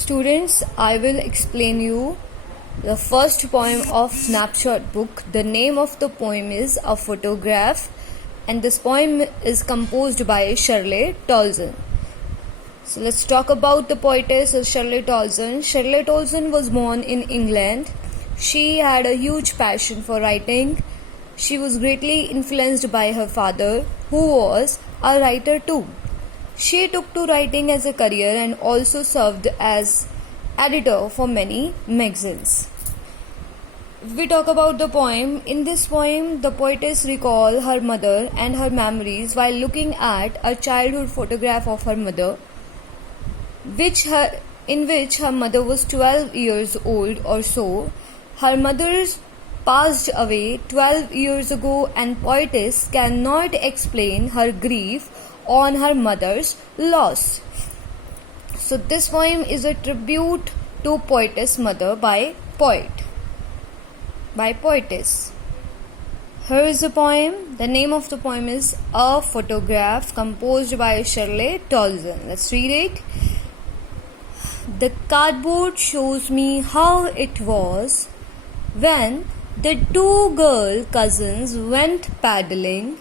Students, I will explain you the first poem of Snapshot book. The name of the poem is A Photograph, and this poem is composed by Shirley Tolson. So let's talk about the poetess Shirley Tolson. Shirley Tolson was born in England. She had a huge passion for writing. She was greatly influenced by her father, who was a writer too. She took to writing as a career and also served as editor for many magazines. If we talk about the poem, in this poem, the poetess recalls her mother and her memories while looking at a childhood photograph of her mother, in which her mother was 12 years old or so. Her mother passed away 12 years ago, and poetess cannot explain her grief on her mother's loss. So this poem is a tribute to poetess mother by poetess. Here is the poem. The name of the poem is A Photograph, composed by Shirley Tolson. Let's read it. The cardboard shows me how it was when the two girl cousins went paddling,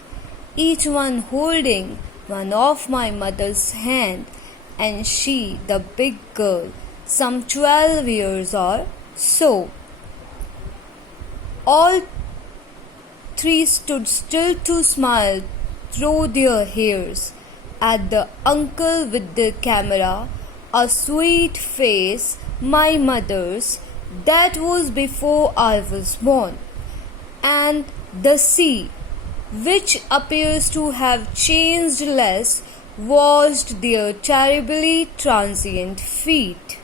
each one holding one of my mother's hand, and she, the big girl, some 12 years or so. All three stood still to smile through their hairs at the uncle with the camera, a sweet face, my mother's, that was before I was born, and the sea, which appears to have changed less, washed their terribly transient feet.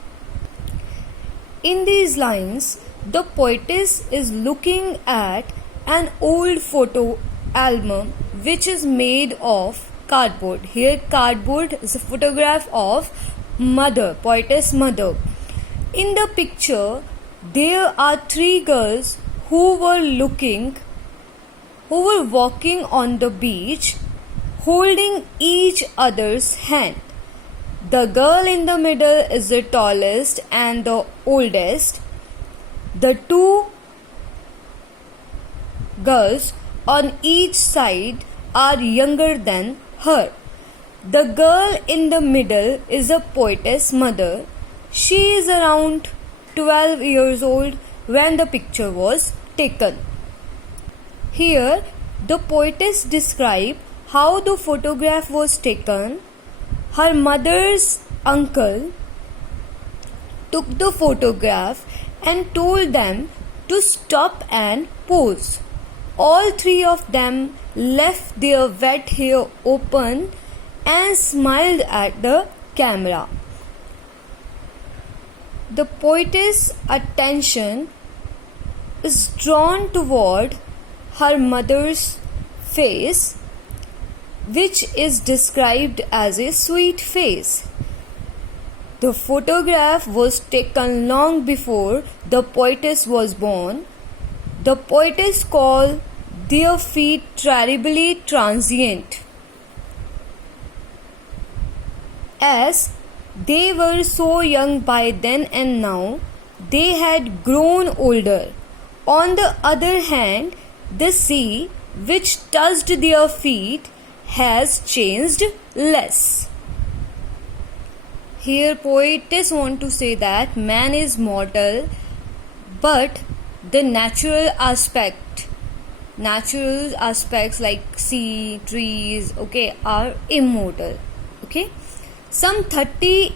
In these lines, the poetess is looking at an old photo album which is made of cardboard. Here, cardboard is a photograph of mother, poetess mother. In the picture, there are three girls who were walking on the beach, holding each other's hand. The girl in the middle is the tallest and the oldest. The two girls on each side are younger than her. The girl in the middle is a poetess mother. She is around 12 years old when the picture was taken. Here, the poetess describes how the photograph was taken. Her mother's uncle took the photograph and told them to stop and pose. All three of them left their wet hair open and smiled at the camera. The poetess' attention is drawn toward her mother's face, which is described as a sweet face. The photograph was taken long before the poetess was born. The poetess called their feet terribly transient, as they were so young by then, and now they had grown older. On the other hand, the sea, which touched their feet, has changed less. Here, poetess want to say that man is mortal, but the natural aspects like sea, trees, are immortal. Some 20-30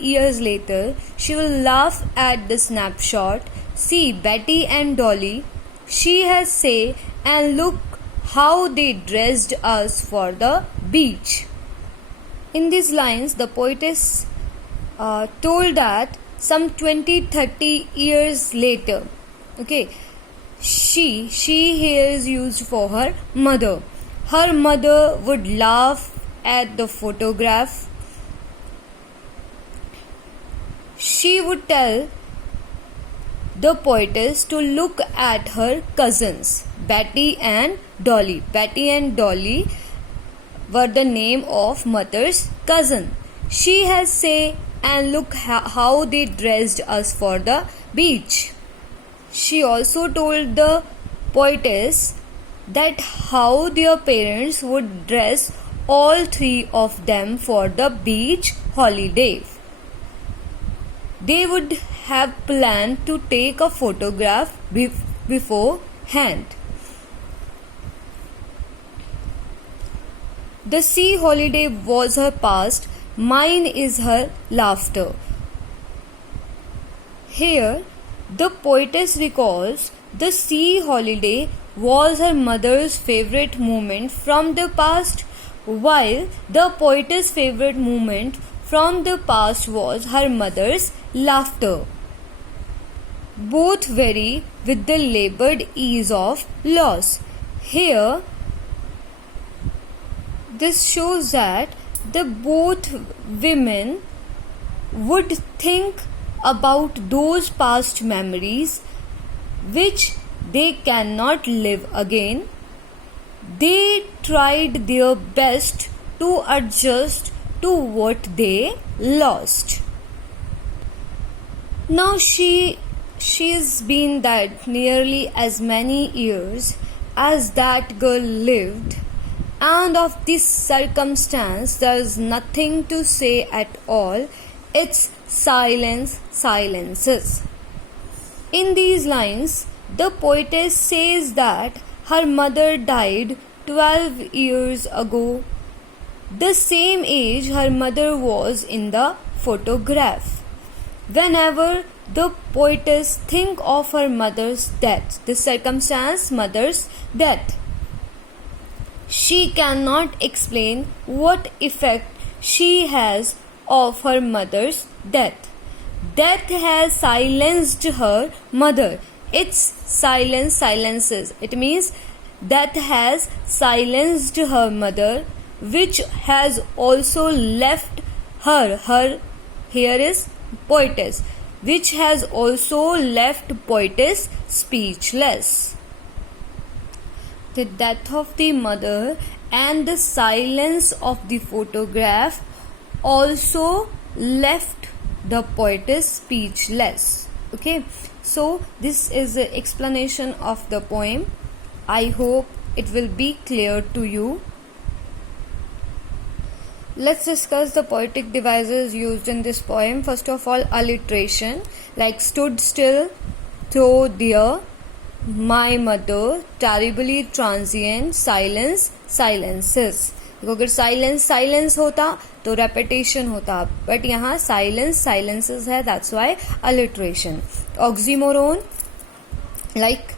years later, she will laugh at the snapshot. See Betty and Dolly, she has say, and look how they dressed us for the beach. In these lines, the poetess told that some 20-30 years later, she here is used for her mother. Her mother would laugh at the photograph. She would tell the poetess to look at her cousins, Betty and Dolly. Betty and Dolly were the name of mother's cousin. She has say, and look how they dressed us for the beach. She also told the poetess that how their parents would dress all three of them for the beach holiday. They would have planned to take a photograph beforehand. The sea holiday was her past, mine is her laughter. Here, the poetess recalls the sea holiday was her mother's favorite moment from the past, while the poetess' favorite moment from the past was her mother's laughter. Both vary with the labored ease of loss. Here, this shows that the both women would think about those past memories which they cannot live again. They tried their best to adjust to what they lost. Now she's been dead nearly as many years as that girl lived, and of this circumstance there is nothing to say at all. It's silence, silences. In these lines, the poetess says that her mother died 12 years ago, the same age her mother was in the photograph. Whenever the poetess think of her mother's death, the circumstance mother's death, she cannot explain what effect she has of her mother's death. Death has silenced her mother. It's silence, silences. It means death has silenced her mother, which has also left her here is poetess, which has also left poetess speechless. The death of the mother and the silence of the photograph also left the poetess speechless. Okay, so this is the explanation of the poem. I hope it will be clear to you. Let's discuss the poetic devices used in this poem. First of all, alliteration, like stood still, though dear, my mother, terribly transient, silence, silences. देखो अगर silence silence होता तो repetition होता, but यहाँ silence silences है, that's why alliteration. Oxymoron, like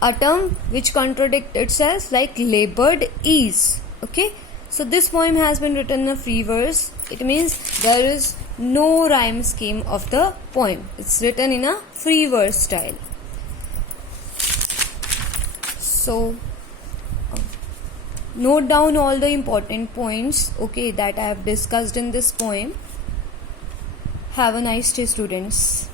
a term which contradicts itself, like labored ease. Okay, so this poem has been written in a free verse. It means there is no rhyme scheme of the poem. It's written in a free verse style. So note down all the important points, okay, that I have discussed in this poem. Have a nice day, students.